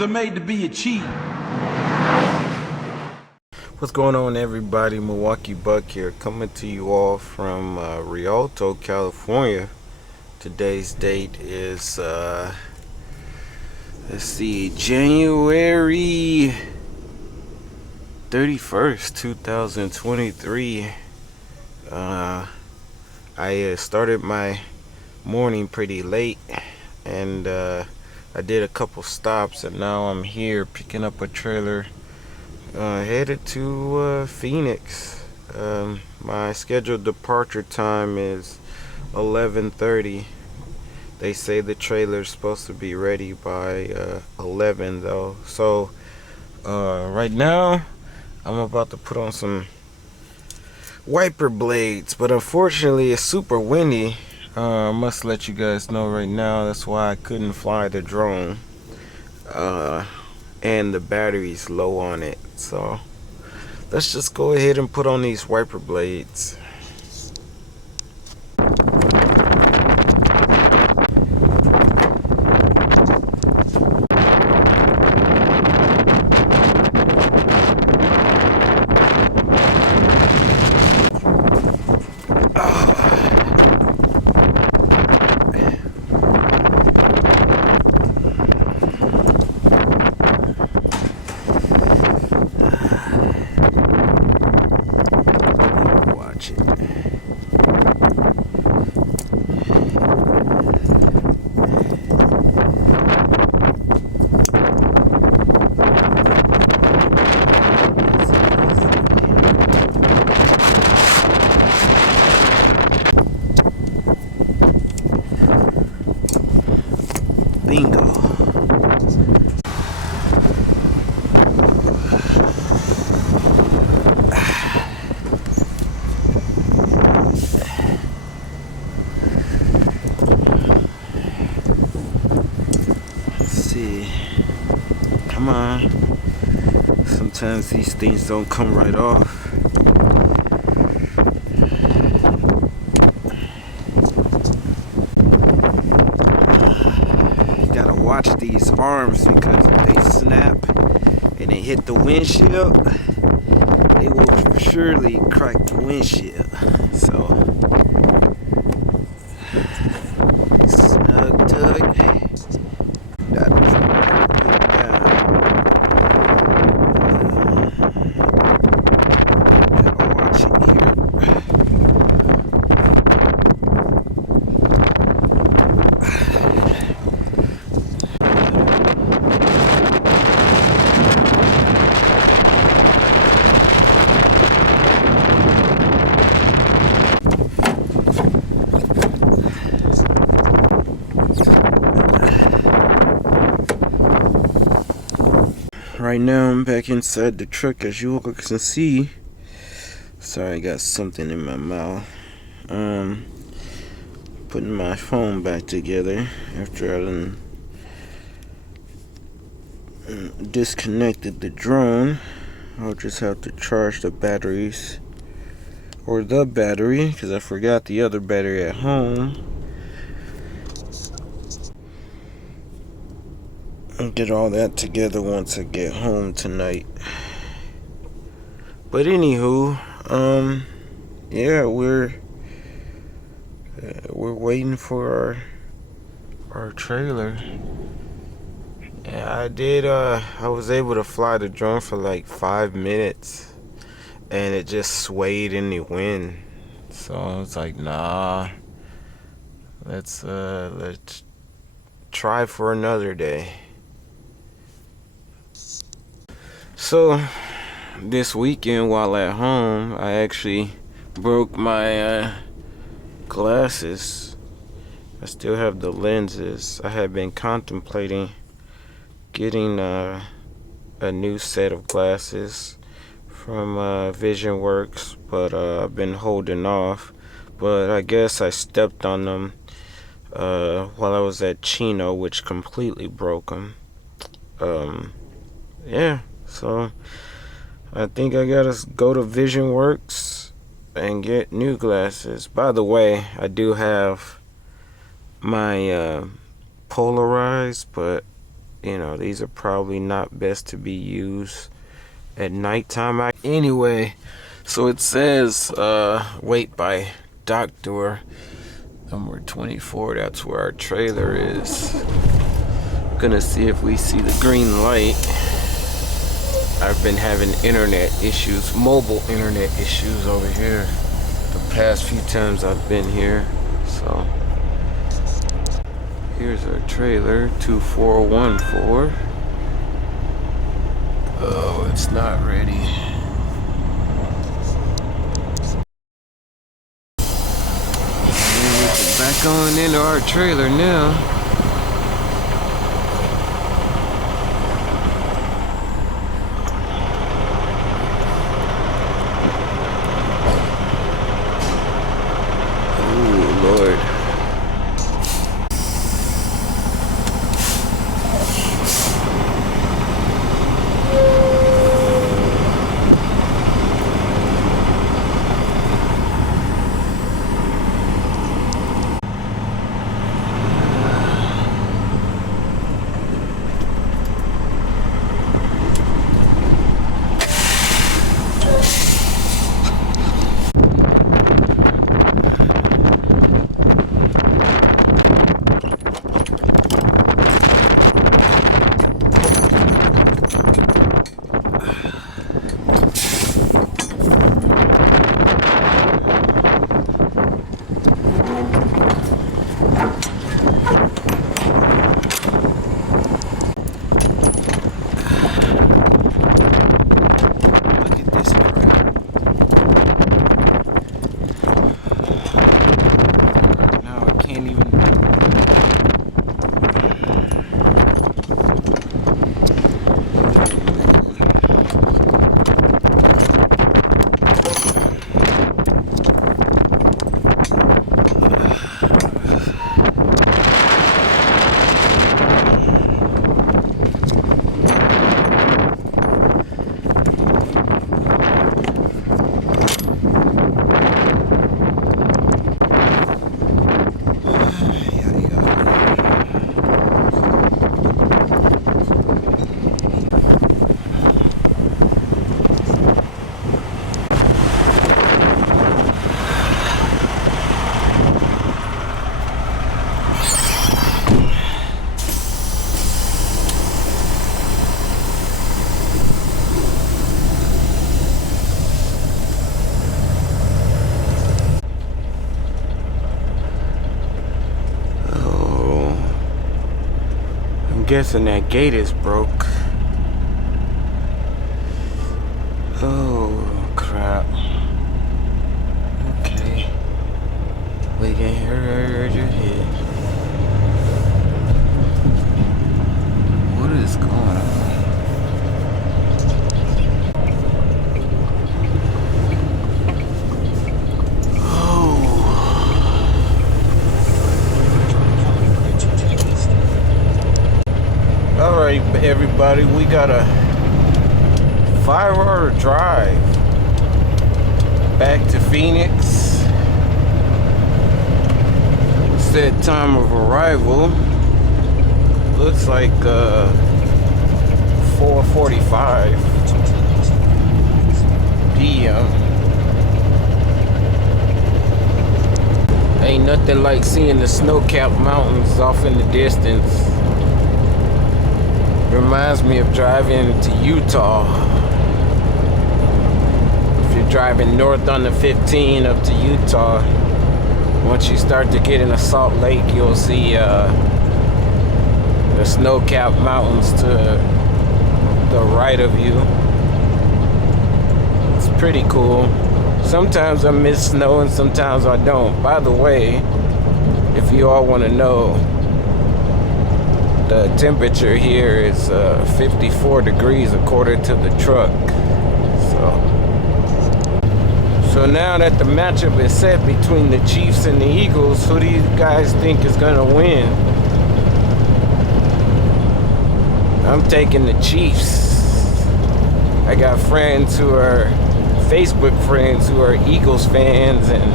are made to be achieved. What's going on, everybody? Milwaukee Buck here, coming to you all from Rialto, California. Today's date is let's see, January 31st, 2023. I started my morning pretty late, and I did a couple stops, and now I'm here picking up a trailer, headed to Phoenix. My scheduled departure time is 11:30. They say the trailer's supposed to be ready by 11 though. So right now I'm about to put on some wiper blades, but unfortunately it's super windy. I must let you guys know right now, that's why I couldn't fly the drone, and the battery's low on it. So let's just go ahead and put on these wiper blades. Bingo. Let's see. Come on. Sometimes these things don't come right off. Watch these arms, because if they snap and they hit the windshield, they will surely crack the windshield. So snug tug. Gotta watch it here. Right now I'm back inside the truck, as you all can see. Sorry, I got something in my mouth. Putting my phone back together after I done disconnected the drone. I'll just have to charge the batteries, or the battery, because I forgot the other battery at home. I'll get all that together once I get home tonight. But anywho, yeah, we're waiting for our trailer. Yeah, I was able to fly the drone for like 5 minutes, and it just swayed in the wind. So I was like, nah, let's try for another day. So this weekend while at home, I actually broke my glasses. I still have the lenses. I had been contemplating getting a new set of glasses from VisionWorks, but I've been holding off. But I guess I stepped on them while I was at Chino, which completely broke them. Yeah, so I think I gotta go to VisionWorks and get new glasses. By the way, I do have my polarized, but you know, these are probably not best to be used at nighttime. Anyway, so it says wait by dock door number 24. That's where our trailer is. Gonna see if we see the green light. I've been having internet issues, mobile internet issues over here the past few times I've been here. So here's our trailer, 2414. Oh, it's not ready. Back on into our trailer now. Oh, Lord. Guessing that gate is broke. Oh crap. Okay. We can hear your head. What is going on? Alright, everybody, we got a 5-hour drive back to Phoenix. Set time of arrival looks like 4:45 p.m. Ain't nothing like seeing the snow-capped mountains off in the distance. Reminds me of driving to Utah. If you're driving north on the 15 up to Utah, once you start to get into Salt Lake, you'll see the snow-capped mountains to the right of you. It's pretty cool. Sometimes I miss snow and sometimes I don't. By the way, if you all want to know, the temperature here is 54 degrees according to the truck. So now that the matchup is set between the Chiefs and the Eagles, who do you guys think is gonna win? I'm taking the Chiefs. I got friends who are Facebook friends who are Eagles fans, and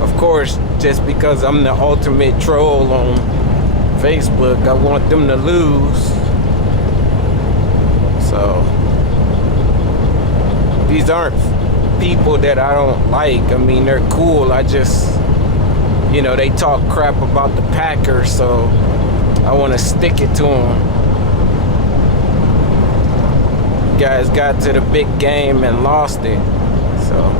of course, just because I'm the ultimate troll on Facebook, I want them to lose. So these aren't people that I don't like. I mean, they're cool. I just, they talk crap about the Packers, so I want to stick it to them. Guys got to the big game and lost it. So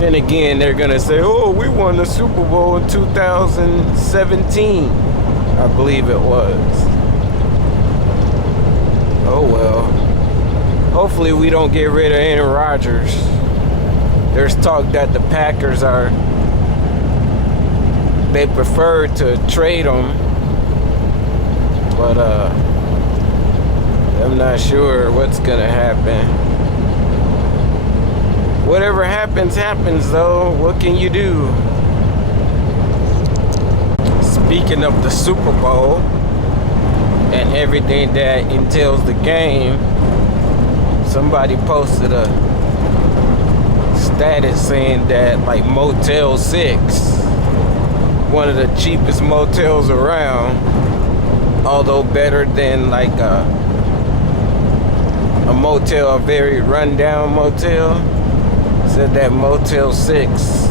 then again, they're gonna say, "Oh, we won the Super Bowl in 2017, I believe it was." Oh well. Hopefully we don't get rid of Aaron Rodgers. There's talk that the Packers they prefer to trade him, but I'm not sure what's gonna happen. Whatever happens, happens though. What can you do? Speaking of the Super Bowl and everything that entails the game, somebody posted a status saying that like Motel 6, one of the cheapest motels around, although better than like a motel, a very rundown motel, said that Motel 6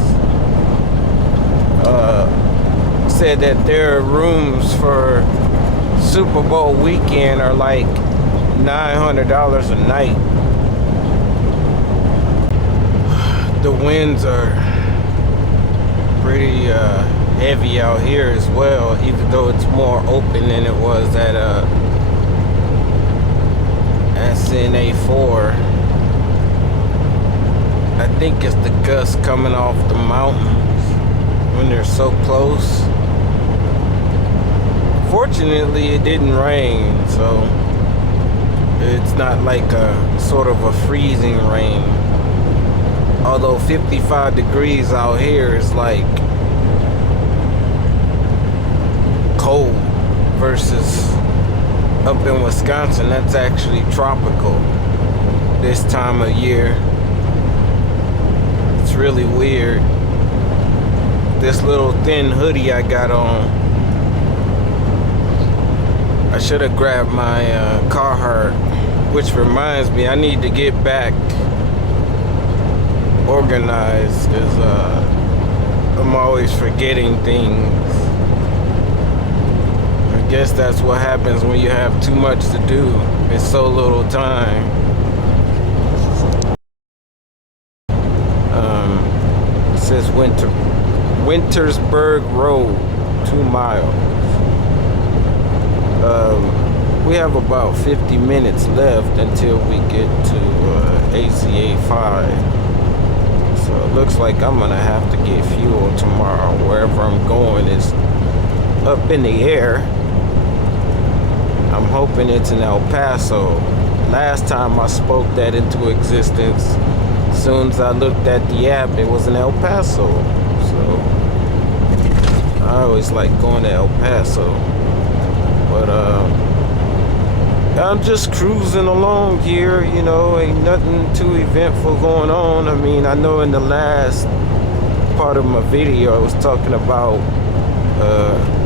said that their rooms for Super Bowl weekend are like $900 a night. The winds are pretty heavy out here as well, even though it's more open than it was at SNA 4. I think it's the gusts coming off the mountains when they're so close. Fortunately, it didn't rain, so it's not like a sort of a freezing rain. Although 55 degrees out here is like cold versus up in Wisconsin, that's actually tropical this time of year. It's really weird. This little thin hoodie I got on, I should have grabbed my Carhartt, which reminds me I need to get back organized because I'm always forgetting things. I guess that's what happens when you have too much to do. It's so little time. It says Wintersburg Road, 2 miles. We have about 50 minutes left until we get to ACA 5. So it looks like I'm gonna have to get fuel tomorrow. Wherever I'm going is up in the air. I'm hoping it's in El Paso. Last time I spoke that into existence, as soon as I looked at the app, it was in El Paso. So I always like going to El Paso. But I'm just cruising along here, ain't nothing too eventful going on. I mean, I know in the last part of my video I was talking about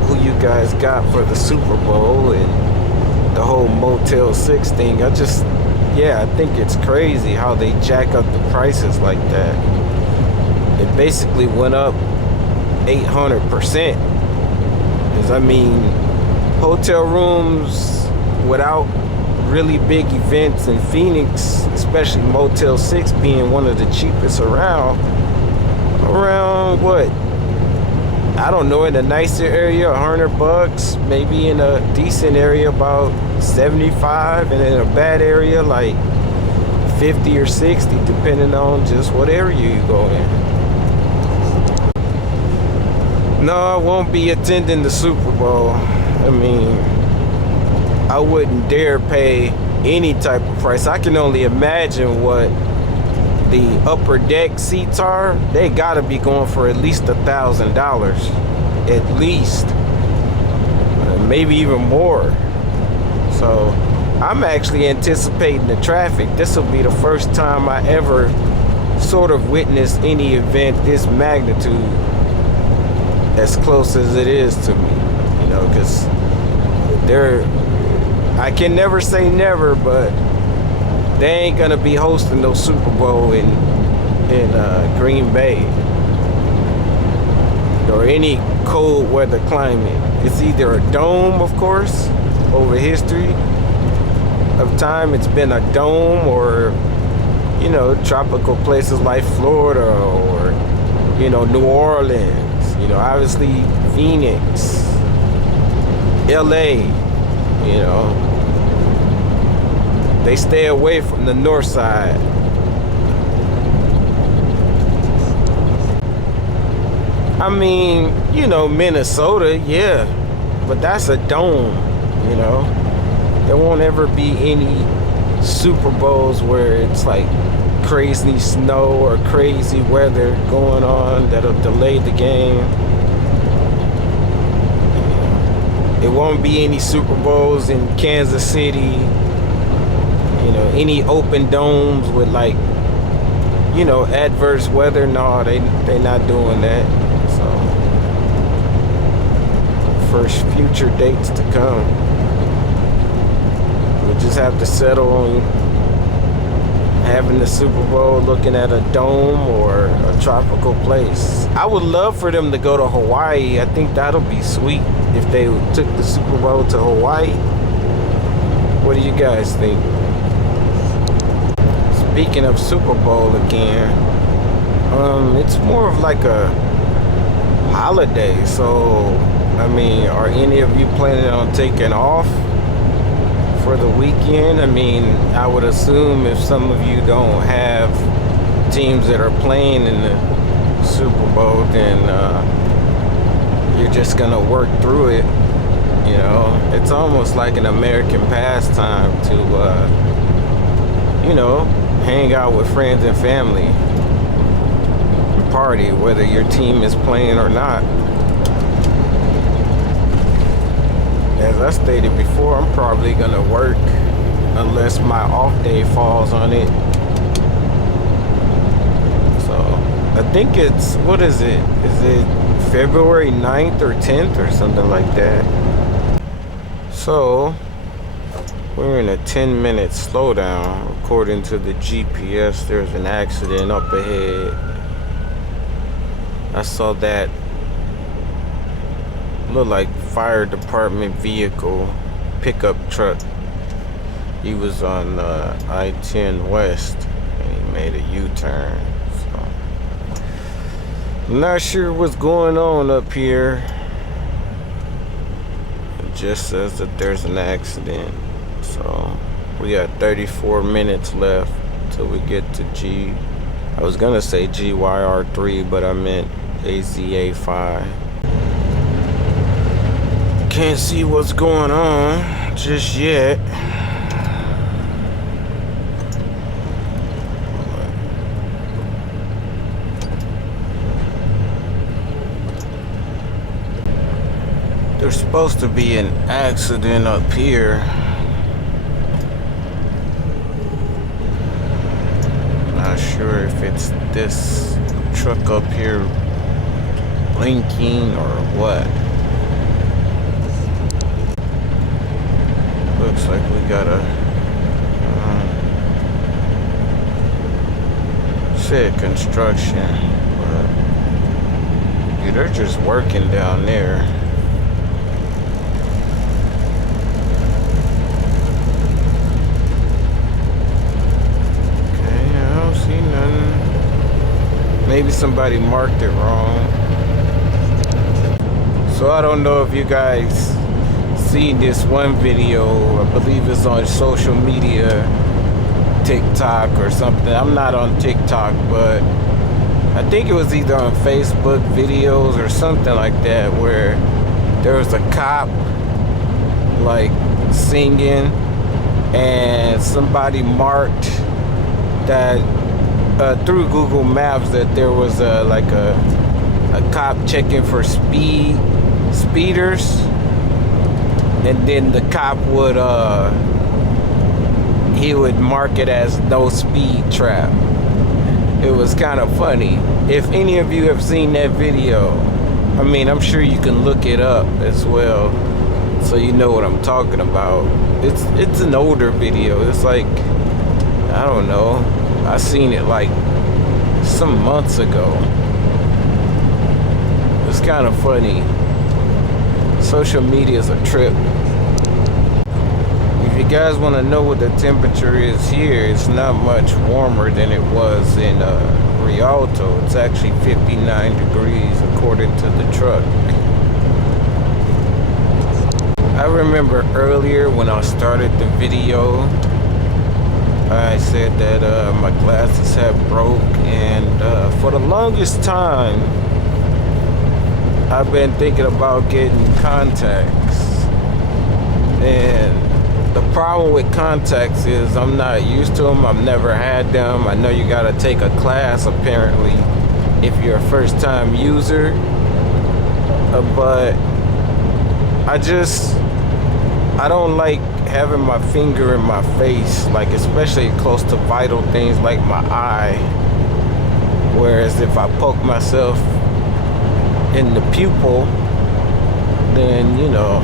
who you guys got for the Super Bowl and the whole Motel 6 thing. I think it's crazy how they jack up the prices like that. It basically went up 800%. Because I mean, hotel rooms without really big events in Phoenix, especially Motel 6 being one of the cheapest around what? I don't know, in a nicer area, $100, maybe in a decent area about 75, and in a bad area like 50 or 60, depending on just what area you go in. No, I won't be attending the Super Bowl. I mean, I wouldn't dare pay any type of price. I can only imagine what the upper deck seats are. They gotta be going for at least $1,000, at least, maybe even more. So I'm actually anticipating the traffic. This will be the first time I ever sort of witnessed any event this magnitude as close as it is to me, because I can never say never, but they ain't gonna be hosting no Super Bowl in Green Bay or any cold weather climate. It's either a dome, of course, over history of time. It's been a dome, or tropical places like Florida, or New Orleans. Obviously Phoenix, LA. They stay away from the north side. I mean, Minnesota, yeah, but that's a dome. There won't ever be any Super Bowls where it's like crazy snow or crazy weather going on that'll delay the game. It won't be any Super Bowls in Kansas City, any open domes with like, adverse weather. No, they not doing that. So, for future dates to come, we just have to settle on having the Super Bowl looking at a dome or a tropical place. I would love for them to go to Hawaii. I think that'll be sweet if they took the Super Bowl to Hawaii. What do you guys think? Speaking of Super Bowl again, it's more of like a holiday. So, I mean, are any of you planning on taking off for the weekend? I mean, I would assume if some of you don't have teams that are playing in the Super Bowl, then you're just gonna work through it. It's almost like an American pastime to hang out with friends and family, party, whether your team is playing or not. As I stated before, I'm probably gonna work unless my off day falls on it. So I think it's, what is it? Is it February 9th or 10th or something like that? So we're in a 10-minute slowdown. According to the GPS, there's an accident up ahead. I saw that look like fire department vehicle, pickup truck. He was on I-10 West and he made a U-turn. So I'm not sure what's going on up here. It just says that there's an accident. So we got 34 minutes left till we get to I was gonna say GYR3, but I meant AZA5. Can't see what's going on just yet. There's supposed to be an accident up here. Not sure if it's this truck up here blinking or what. Looks like we got a said construction, but yeah, they're just working down there. Okay, I don't see nothing. Maybe somebody marked it wrong. So I don't know if you guys seen this one video. I believe it's on social media, TikTok or something. I'm not on TikTok, but I think it was either on Facebook videos or something like that, where there was a cop like singing and somebody marked that through Google Maps that there was like a cop checking for speeders. And then the cop would he would mark it as no speed trap. It was kind of funny. If any of you have seen that video, I mean, I'm sure you can look it up as well. so you know what I'm talking about. It's an older video. It's like, I don't know, I seen it like some months ago. It's kind of funny. Social media is a trip. If you guys want to know what the temperature is here, it's not much warmer than it was in Rialto. It's actually 59 degrees according to the truck. I remember earlier when I started the video, I said that my glasses had broke, and for the longest time I've been thinking about getting contacts. And the problem with contacts is I'm not used to them. I've never had them. I know you gotta take a class apparently if you're a first time user, but I don't like having my finger in my face, like especially close to vital things like my eye. Whereas if I poke myself in the pupil, then you know,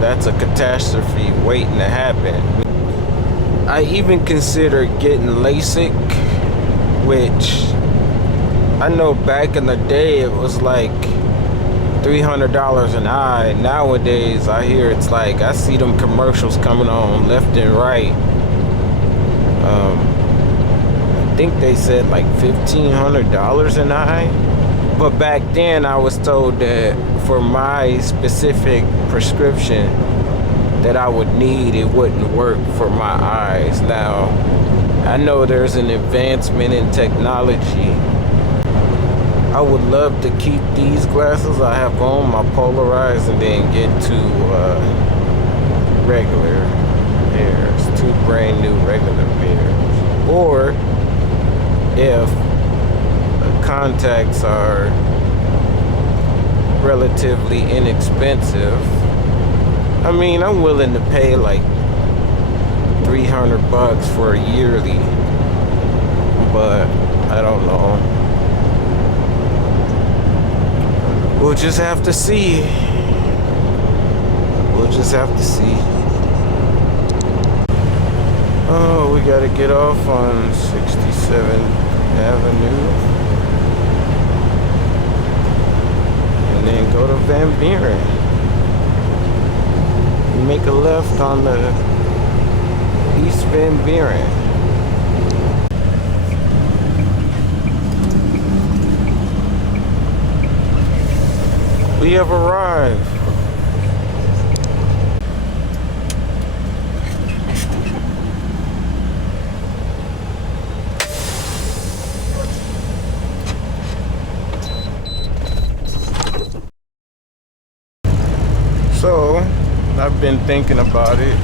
that's a catastrophe waiting to happen. I even considered getting LASIK, which I know back in the day it was like $300 an eye. Nowadays I hear it's like, I see them commercials coming on left and right. I think they said like $1,500 an eye. But back then I was told that for my specific prescription that I would need, it wouldn't work for my eyes. Now, I know there's an advancement in technology. I would love to keep these glasses I have on, my polarized, and then get two regular pairs, two brand new regular pairs. Or if contacts are relatively inexpensive, I mean, I'm willing to pay like $300 for a yearly, but I don't know. We'll just have to see. We'll just have to see. Oh, we gotta get off on 67th Avenue. And then go to Van Buren. Make a left on the East Van Buren. We have arrived. So, I've been thinking about it.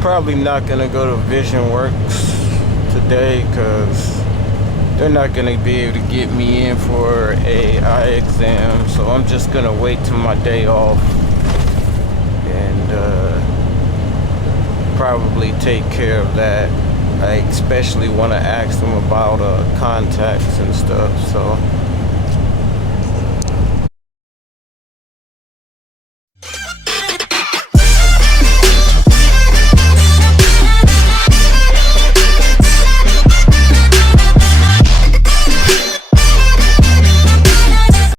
Probably not gonna go to Vision Works today because they're not gonna be able to get me in for a eye exam. So I'm just gonna wait till my day off and probably take care of that. I especially want to ask them about contacts and stuff. So